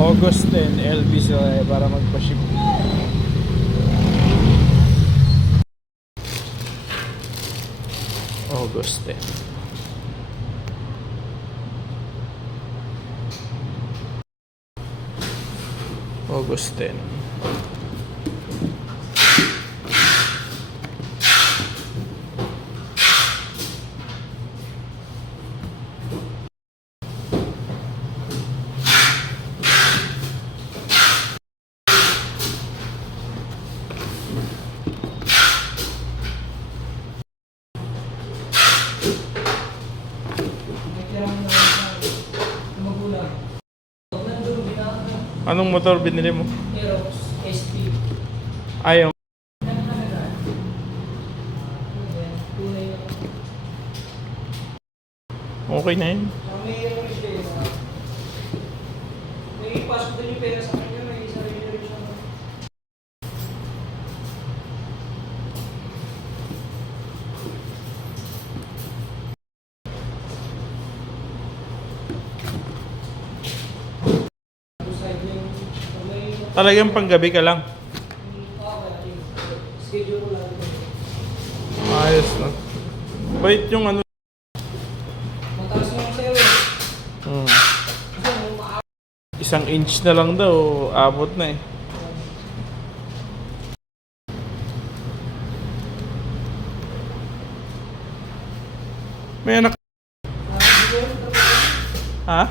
August 10, Elvis para magpa-ship. August 10. August 10. Anong motor binili mo? Aerox SP. Ayaw. Okay na yun. May ano rin siya yun. May ipasok din yung pera sa kanya, may sarili na rin siya. Talagang panggabi ka lang. Schedule ko lang. Ayos na. Bait yung ano. Mataas naman sa'yo eh. Hmm. Kasi 1 inch na lang daw. Abot na eh. May anak. Ha?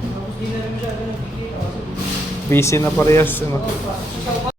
Tapos di na rin masyado nagkikita kasi Busy na parehas. Ano? sa